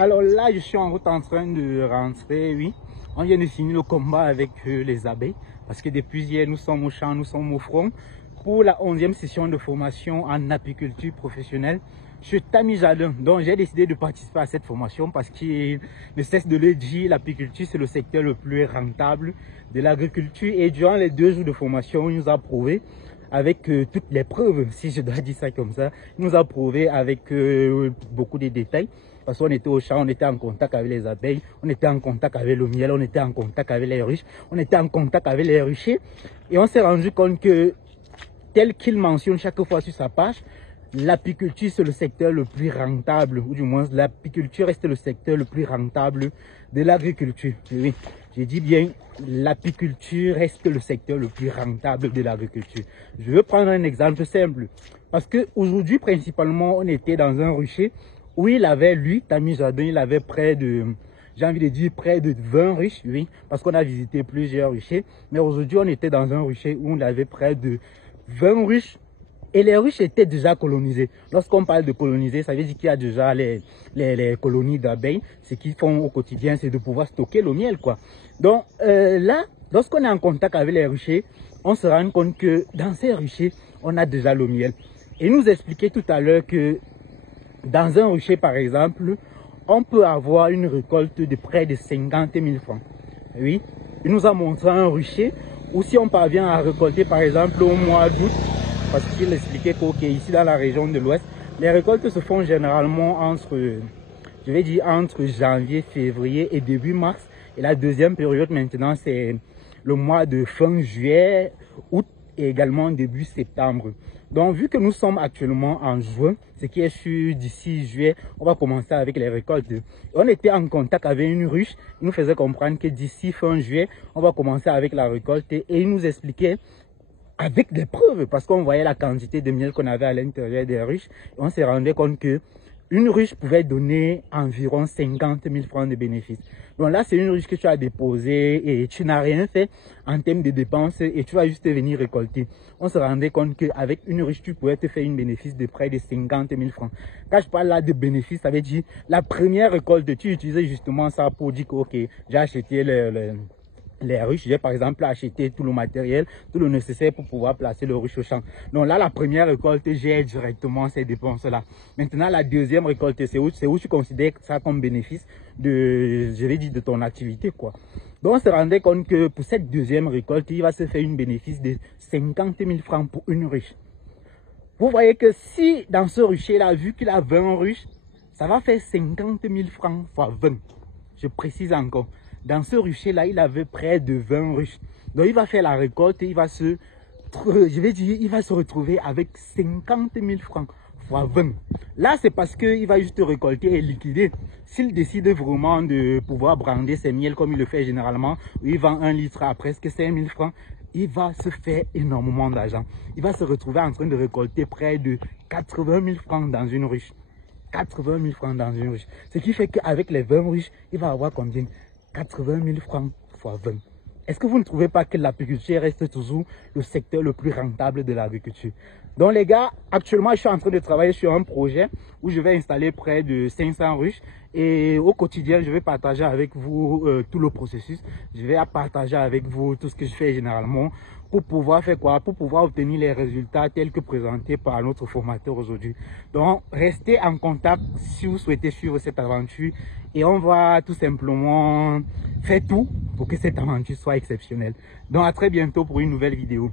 Alors là, je suis en route en train de rentrer, oui. On vient de finir le combat avec les abeilles. Parce que depuis hier, nous sommes au champ, nous sommes au front. Pour la 11e session de formation en apiculture professionnelle. Je suis Tami Jardin. Donc j'ai décidé de participer à cette formation parce qu'il ne cesse de le dire, l'apiculture c'est le secteur le plus rentable de l'agriculture. Et durant les 2 jours de formation, il nous a prouvé avec toutes les preuves, si je dois dire ça comme ça, il nous a prouvé avec beaucoup de détails. Parce qu'on était au champ, on était en contact avec les abeilles, on était en contact avec le miel, on était en contact avec les ruches, on était en contact avec les ruchers. Et on s'est rendu compte que, tel qu'il mentionne chaque fois sur sa page, l'apiculture c'est le secteur le plus rentable, ou du moins l'apiculture reste le secteur le plus rentable de l'agriculture. Oui, j'ai dit bien, l'apiculture reste le secteur le plus rentable de l'agriculture. Je veux prendre un exemple simple, parce qu'aujourd'hui principalement on était dans un rucher où il avait, lui, Tami Jardin, il avait près de, j'ai envie de dire près de 20 ruches, oui, parce qu'on a visité plusieurs ruchers. Mais aujourd'hui, on était dans un rucher où on avait près de 20 ruches et les ruches étaient déjà colonisées. Lorsqu'on parle de coloniser, ça veut dire qu'il y a déjà les colonies d'abeilles. Ce qu'ils font au quotidien, c'est de pouvoir stocker le miel, quoi. Donc là, lorsqu'on est en contact avec les ruchers, on se rend compte que dans ces ruchers, on a déjà le miel. Et il nous expliquait tout à l'heure que dans un rucher, par exemple, on peut avoir une récolte de près de 50 000 francs. Oui, il nous a montré un rucher où si on parvient à récolter, par exemple, au mois d'août, parce qu'il expliquait qu'ici dans la région de l'Ouest, les récoltes se font généralement entre, je vais dire, entre janvier, février et début mars. Et la deuxième période maintenant, c'est le mois de fin juillet, août et également début septembre. Donc, vu que nous sommes actuellement en juin, ce qui est sûr d'ici juillet, on va commencer avec les récoltes. On était en contact avec une ruche, il nous faisait comprendre que d'ici fin juillet, on va commencer avec la récolte et il nous expliquait avec des preuves, parce qu'on voyait la quantité de miel qu'on avait à l'intérieur des ruches, et on s'est rendu compte que une ruche pouvait donner environ 50 000 francs de bénéfices. Donc là, c'est une ruche que tu as déposée et tu n'as rien fait en termes de dépenses et tu vas juste venir récolter. On se rendait compte qu'avec une ruche, tu pouvais te faire une bénéfice de près de 50 000 francs. Quand je parle là de bénéfice, ça veut dire la première récolte, tu utilisais justement ça pour dire que ok, j'ai acheté les ruches, j'ai par exemple acheté tout le matériel, tout le nécessaire pour pouvoir placer le ruche au champ. Donc là, la première récolte, j'ai directement ces dépenses-là. Maintenant, la deuxième récolte, c'est où tu considères ça comme bénéfice de, je vais dire, de ton activité, quoi. Donc, on se rendait compte que pour cette deuxième récolte, il va se faire une bénéfice de 50 000 francs pour une ruche. Vous voyez que si dans ce rucher-là, vu qu'il a 20 ruches, ça va faire 50 000 francs fois 20. Je précise encore. Dans ce rucher-là, il avait près de 20 ruches. Donc, il va faire la récolte et il va se, je vais dire, il va se retrouver avec 50 000 francs fois 20. Là, c'est parce qu'il va juste récolter et liquider. S'il décide vraiment de pouvoir brander ses miels comme il le fait généralement, où il vend 1 litre à presque 5 000 francs, il va se faire énormément d'argent. Il va se retrouver en train de récolter près de 80 000 francs dans une ruche. 80 000 francs dans une ruche. Ce qui fait qu'avec les 20 ruches, il va avoir combien? 80 000 francs fois 20. Est-ce que vous ne trouvez pas que l'apiculture reste toujours le secteur le plus rentable de l'agriculture? Donc les gars, actuellement je suis en train de travailler sur un projet où je vais installer près de 500 ruches et au quotidien je vais partager avec vous tout le processus. Je vais partager avec vous tout ce que je fais généralement pour pouvoir faire quoi? Pour pouvoir obtenir les résultats tels que présentés par notre formateur aujourd'hui. Donc restez en contact si vous souhaitez suivre cette aventure et on va tout simplement faire tout pour que cette aventure soit exceptionnelle. Donc à très bientôt pour une nouvelle vidéo.